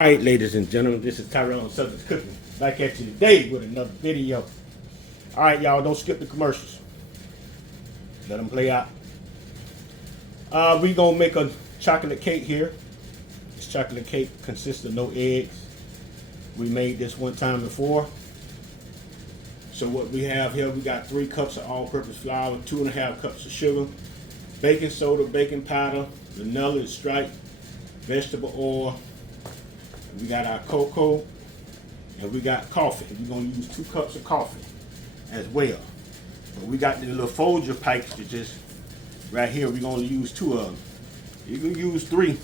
All right, ladies and gentlemen, this is Tyron'e Southern Cooking. Back at you today with another video. All right, y'all, don't skip the commercials. Let them play out. We gonna make a chocolate cake here. This chocolate cake consists of no eggs. We made this one time before. So what we have here, we got 3 cups of all-purpose flour, 2.5 cups of sugar, baking soda, baking powder, vanilla extract, vegetable oil. We got our cocoa, and we got coffee. We're gonna use 2 cups of coffee as well. But we got the little Folger packages right here. We're gonna use 2 of them. You can use 3.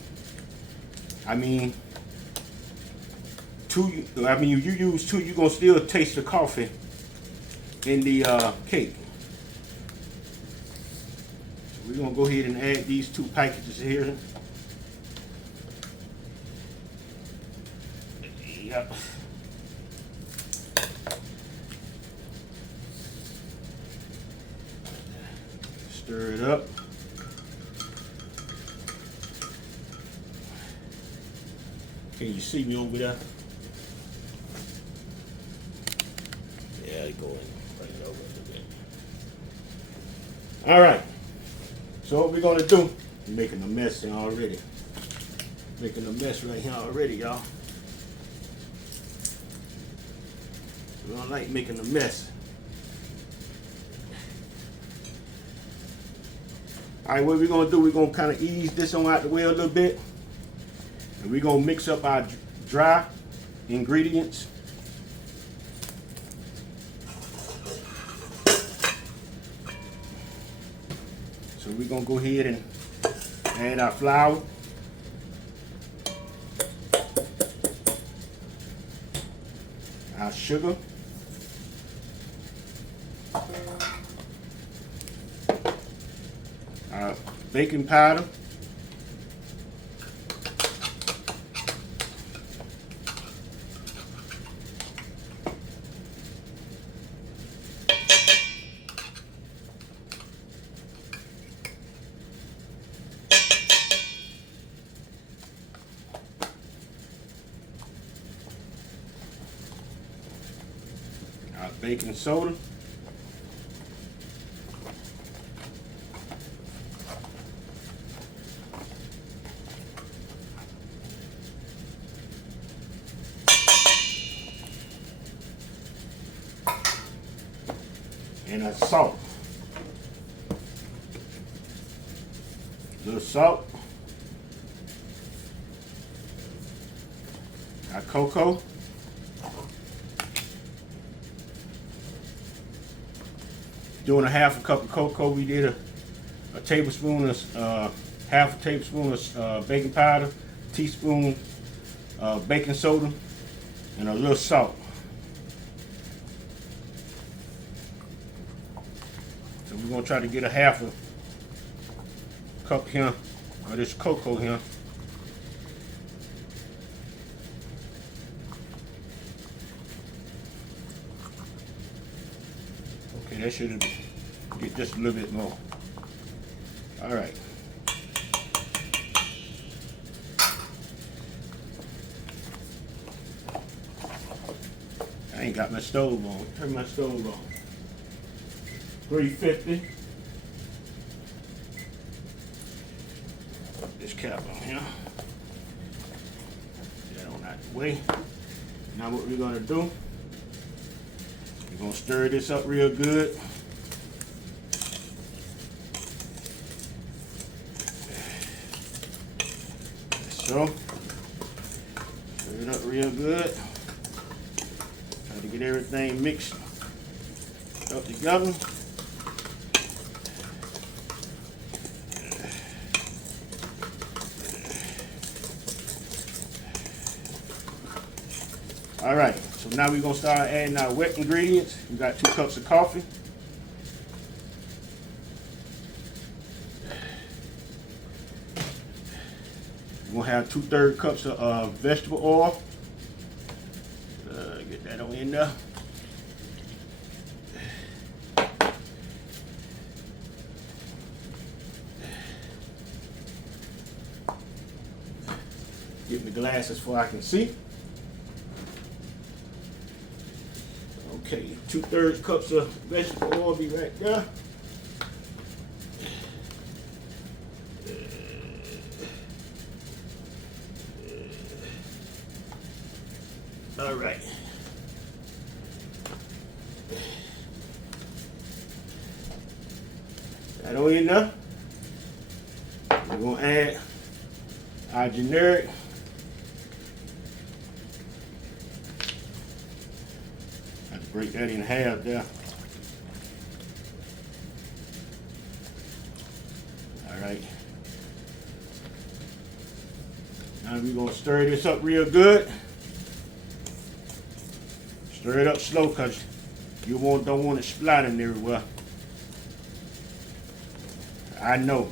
I mean, 2. I mean, if you use 2, you're gonna still taste the coffee in the cake. So we're gonna go ahead and add these 2 packages here. Yep. Stir it up. Can you see me over there? Yeah, go in. Bring it over a little bit. All right. So what we're gonna do? We're making a mess here already. Making a mess right here already, y'all. We don't like making a mess. All right, what we're gonna do, we're gonna kind of ease this on out the way a little bit. And we're gonna mix up our dry ingredients. So we're gonna go ahead and add our flour. Our sugar. Our baking powder. Our baking soda. And our salt. A little salt. Our cocoa. Doing a half a cup of cocoa, we did a tablespoon of half a tablespoon of baking powder, teaspoon baking soda, and a little salt. So we're gonna try to get a half a cup here of this cocoa here. Okay, that should get just a little bit more. All right. I ain't got my stove on. Turn my stove on. 350. Put this cap on here. Get that on out the way. Now what we're gonna do? We're gonna stir this up real good. So, stir it up real good. Try to get everything mixed up together. All right, so now we're gonna start adding our wet ingredients. We got 2 cups of coffee. We're gonna have 2/3 cups of vegetable oil. Get that on in there. Get my glasses so I can see. Okay, 2/3 cups of vegetable oil be right there. All right. That don't enough. We're gonna add our generic have to break that in half there. All right. Now we're gonna stir this up real good. Stir it up slow because you don't want it splattering everywhere. I know.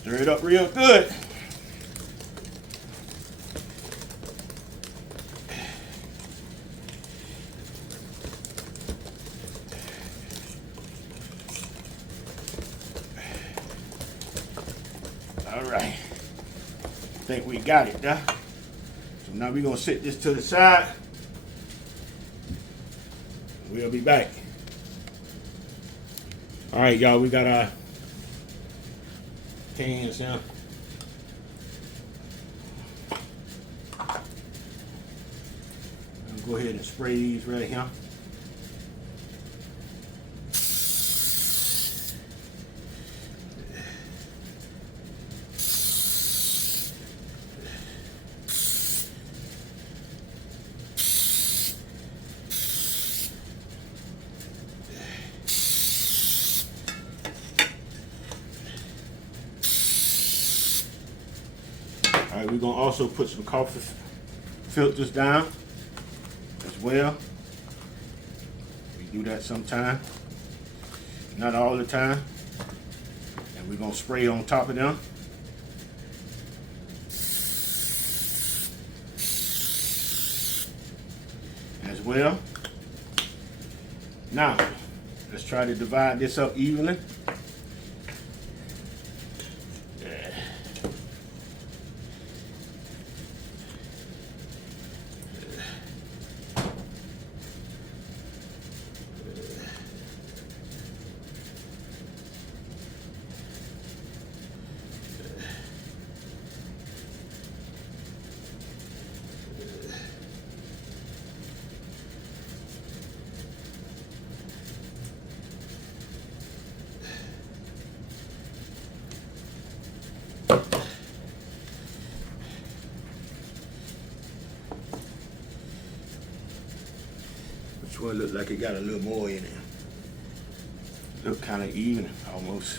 Stir it up real good. All right, I think we got it there. So now we're gonna set this to the side. We'll be back. All right, y'all, we got our pans now. I'll go ahead and spray these right here. All right, we're gonna also put some coffee filters down as well. We do that sometime, not all the time. And we're gonna spray on top of them. As well. Now, let's try to divide this up evenly. Which one look like it got a little more in it? Look kind of even almost.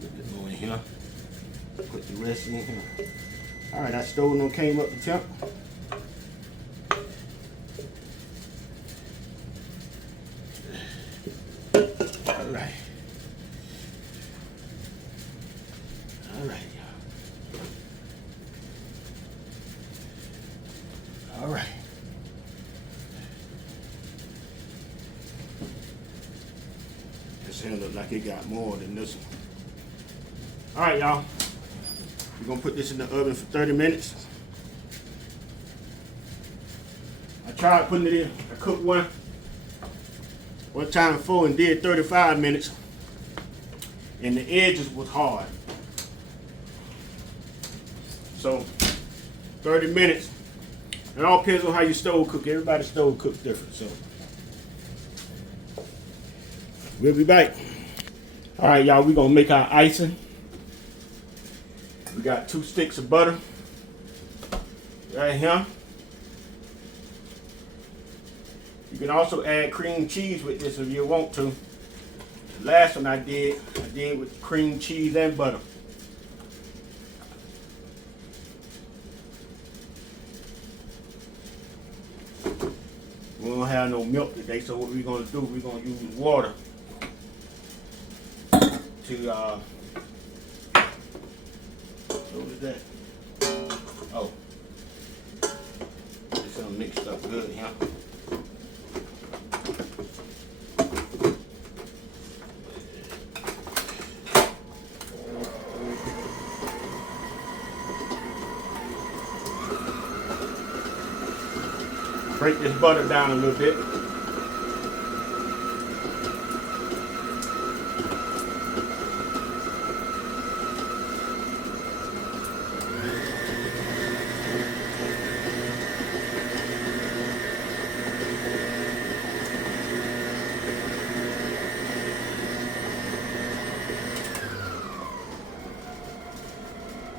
Put the more in here. Put the rest in here. All right, that stove no came up the temp. All right. All right. All right. This here look like it got more than this one. All right, y'all. We're gonna put this in the oven for 30 minutes. I tried putting it in. I cooked one time before and did 35 minutes, and the edges was hard. So 30 minutes. It all depends on how you stove cook. Everybody's stove cooks different, so we'll be back. All right, y'all, we're gonna make our icing. We got 2 sticks of butter right here. You can also add cream cheese with this if you want to. The last one I did with cream cheese and butter. don't have no milk today, so what we're gonna do, we're gonna use water to what was that? Oh, it's gonna mixed up good here. Break this butter down a little bit.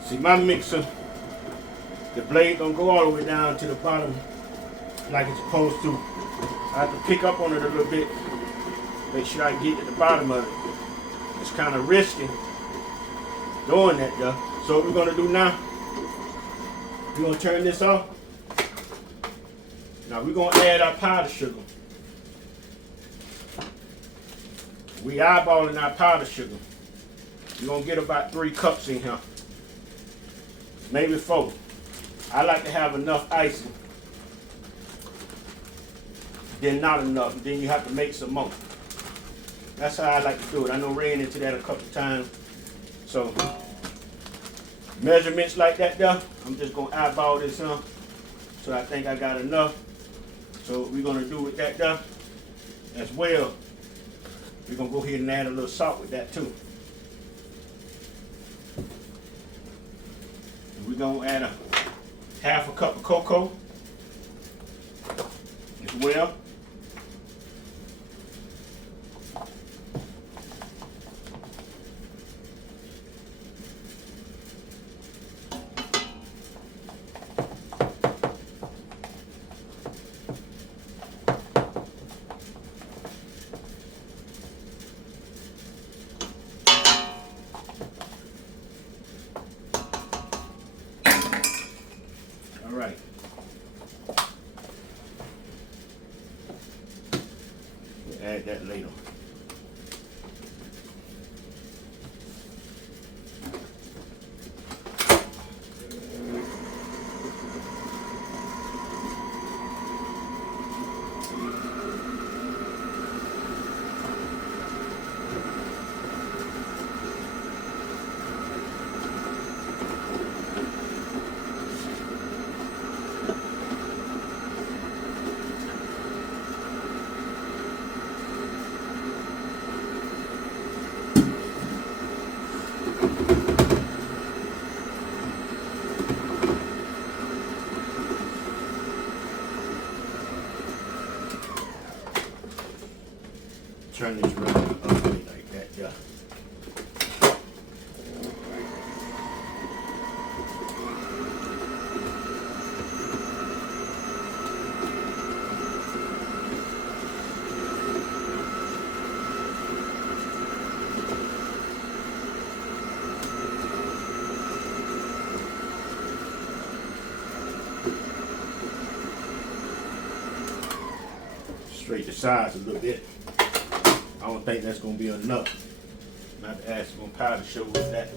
See, my mixer, the blade don't go all the way down to the bottom like it's supposed to. I have to pick up on it a little bit, make sure I get to the bottom of it. It's kind of risky doing that though. So what we're gonna do now, we're gonna turn this off. Now we're gonna add our powdered sugar. We eyeballing our powdered sugar. We're gonna get about 3 cups in here, maybe 4. I like to have enough icing, then not enough, and then you have to make some more. That's how I like to do it. I know ran into that a couple times. So measurements like that there, I'm just gonna eyeball this on. So I think I got enough. So what we're gonna do with that there as well, we're gonna go ahead and add a little salt with that too. And we're gonna add a half a cup of cocoa as well. All right. We'll add that later. Turn this around up like that, yeah. Straight the sides a little bit. I don't think that's gonna be enough. I'm gonna have to add some more powdered sugar with that.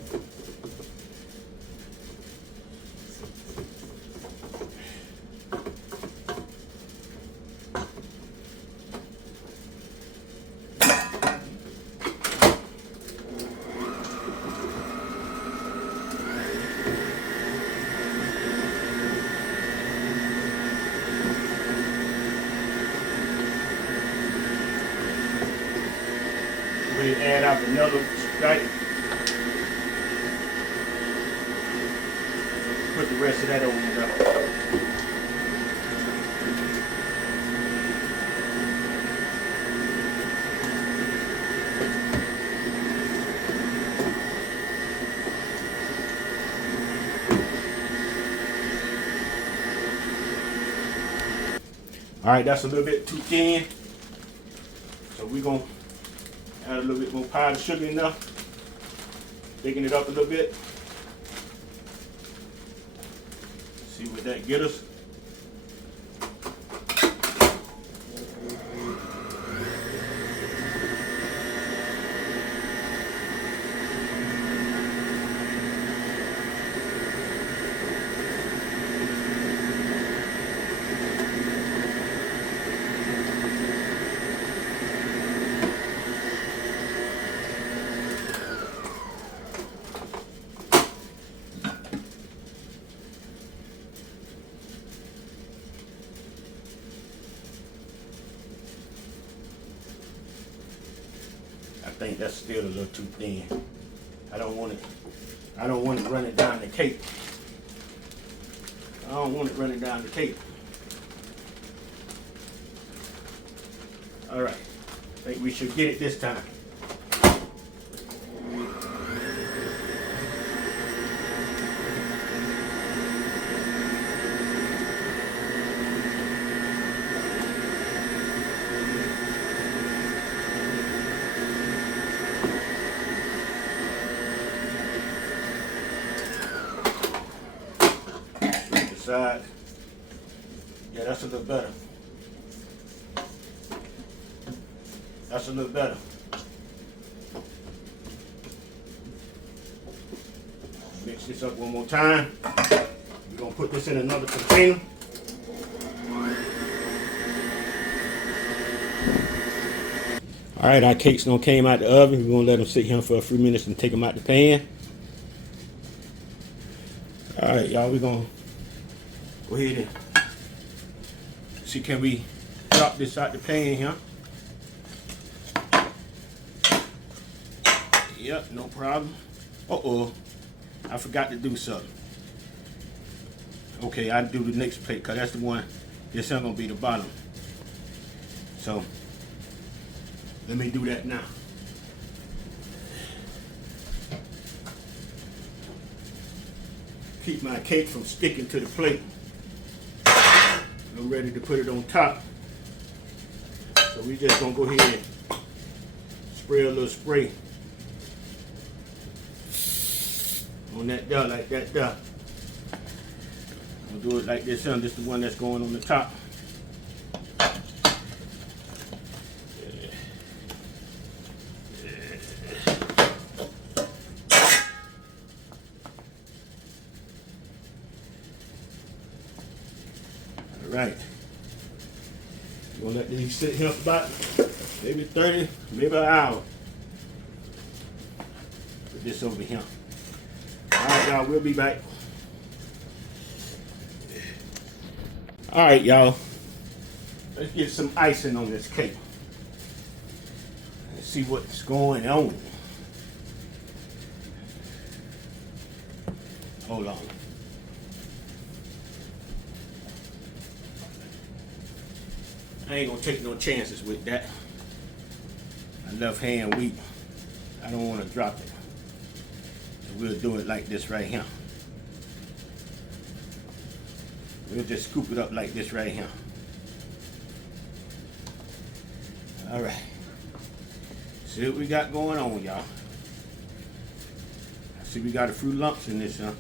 We add out another Sprite. Put the rest of that over there. All right, that's a little bit too thin. So we're gonna add a little bit more powdered sugar in there. Thicken it up a little bit. See what that get us. I think that's still a little too thin. I don't want it running down the cake. I don't want it running down the cake. All right, I think we should get it this time. Side. Yeah, that's a little better. That's a little better. Mix this up one more time. We're gonna put this in another container. All right, our cakes done came out the oven. We're gonna let them sit here for a few minutes and take them out the pan. All right, y'all, we're gonna go ahead and see, can we drop this out the pan here? Yep, no problem. Uh-oh, I forgot to do something. Okay, I'll do the next plate because that's the one, this ain't gonna be the bottom. So, let me do that now. Keep my cake from sticking to the plate. I'm ready to put it on top. So we just gonna go ahead and spray a little spray on that there, like that there. I'll do it like this, and this is the one that's going on the top. Right. We're gonna let these sit here for about maybe 30, maybe an hour. Put this over here. Alright, y'all, we'll be back. Alright, y'all. Let's get some icing on this cake. Let's see what's going on. Hold on. I ain't gonna take no chances with that. I love hand wheat. I don't want to drop it. So we'll do it like this right here. We'll just scoop it up like this right here. All right. See what we got going on, y'all. See, we got a few lumps in this, huh?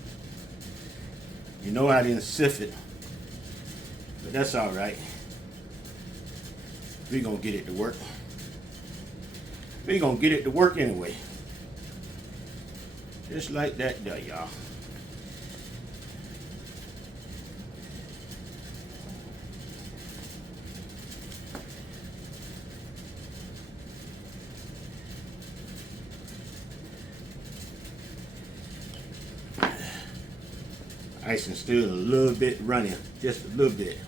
You know I didn't sift it, but that's all right. We're gonna get it to work. We're gonna get it to work anyway. Just like that there, y'all. Icing still a little bit running, just a little bit.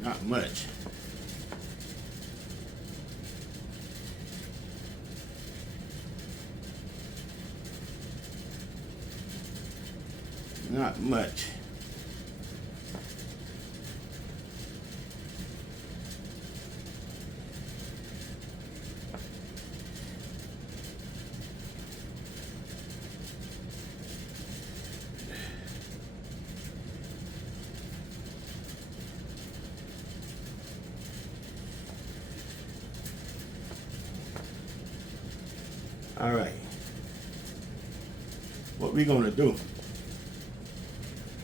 Not much. Not much. All right. What we're gonna do?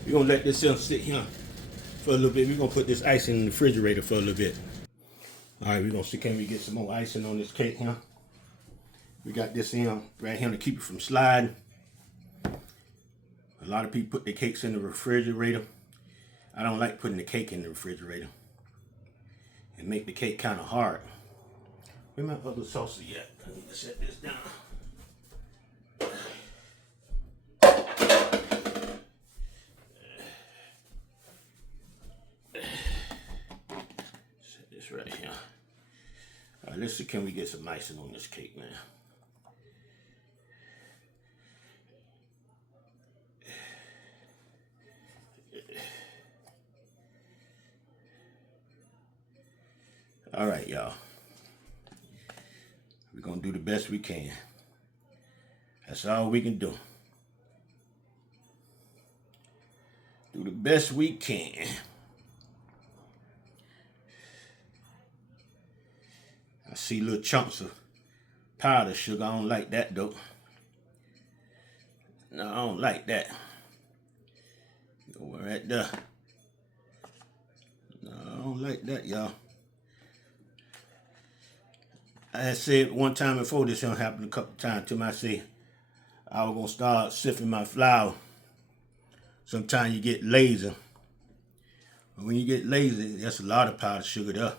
We're gonna let this sit here for a little bit. We're gonna put this ice in the refrigerator for a little bit. All right, we're gonna see, can we get some more icing on this cake here? We got this in right here to keep it from sliding. A lot of people put their cakes in the refrigerator. I don't like putting the cake in the refrigerator. It make the cake kind of hard. Where my other salsa yet? I need to set this down. Set this right here. All right, let's see, can we get some icing on this cake, man? All right, y'all. We're gonna do the best we can. That's all we can do. Do the best we can. I see little chunks of powdered sugar. I don't like that though. No, I don't like that. Go right there. No, I don't like that, y'all. I had said one time before, this happened a couple times to me. I said I was gonna start sifting my flour. Sometimes you get lazy. But when you get lazy, that's a lot of powdered sugar there.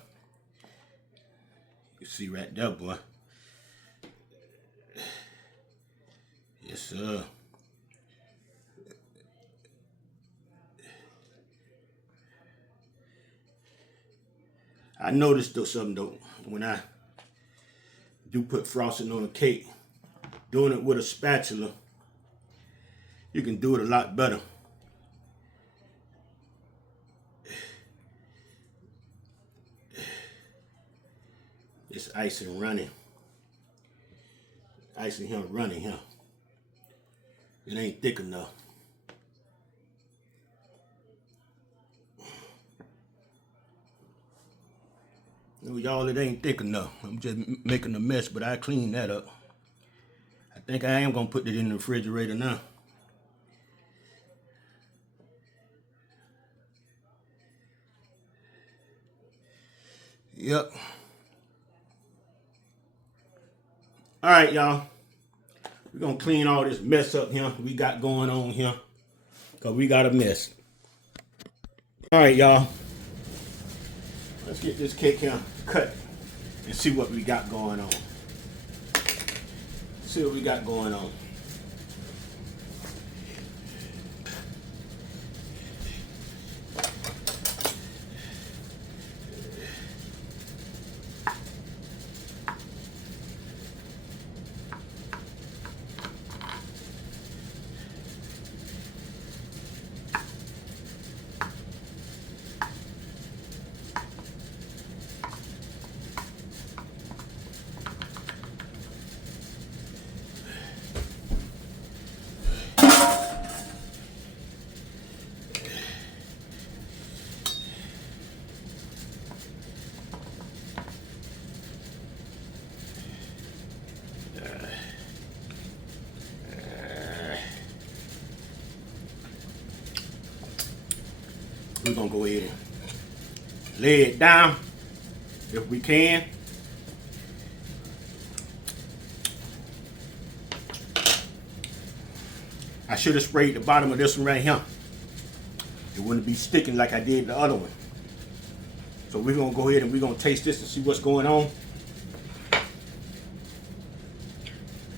You see right there, boy. Yes, sir. I noticed though something though, when I do put frosting on a cake, doing it with a spatula, you can do it a lot better. It's icing running. Icing here running here. It ain't thick enough. No, y'all, it ain't thick enough. I'm just making a mess, but I clean that up. I think I am gonna put it in the refrigerator now. Yep. All right, y'all. We're gonna clean all this mess up here we got going on here, because we got a mess. All right, y'all. Let's get this cake here cut and see what we got going on. See what we got going on. We're gonna go ahead and lay it down if we can. I should have sprayed the bottom of this one right here. It wouldn't be sticking like I did the other one. So we're gonna go ahead and we're gonna taste this and see what's going on.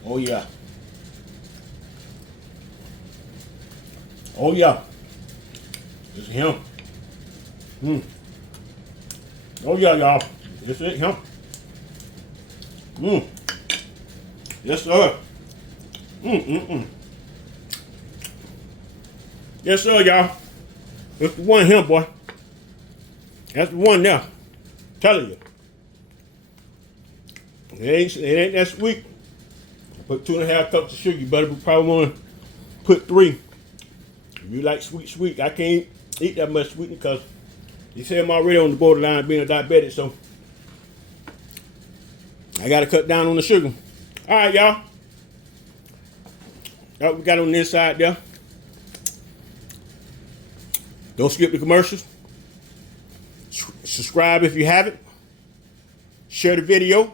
Oh yeah. Oh yeah. This is him. Oh yeah, y'all. This is him. Yes, sir. Yes, sir, y'all. It's the one here, boy. That's the one there. Telling you. It ain't that sweet. I put 2.5 cups of sugar. You better probably want to put 3. If you like sweet, I can't eat that much sweetness because you say I'm already on the borderline of being a diabetic, so I got to cut down on the sugar. All right, y'all. That's what we got on the inside there. Don't skip the commercials. Subscribe if you haven't. Share the video.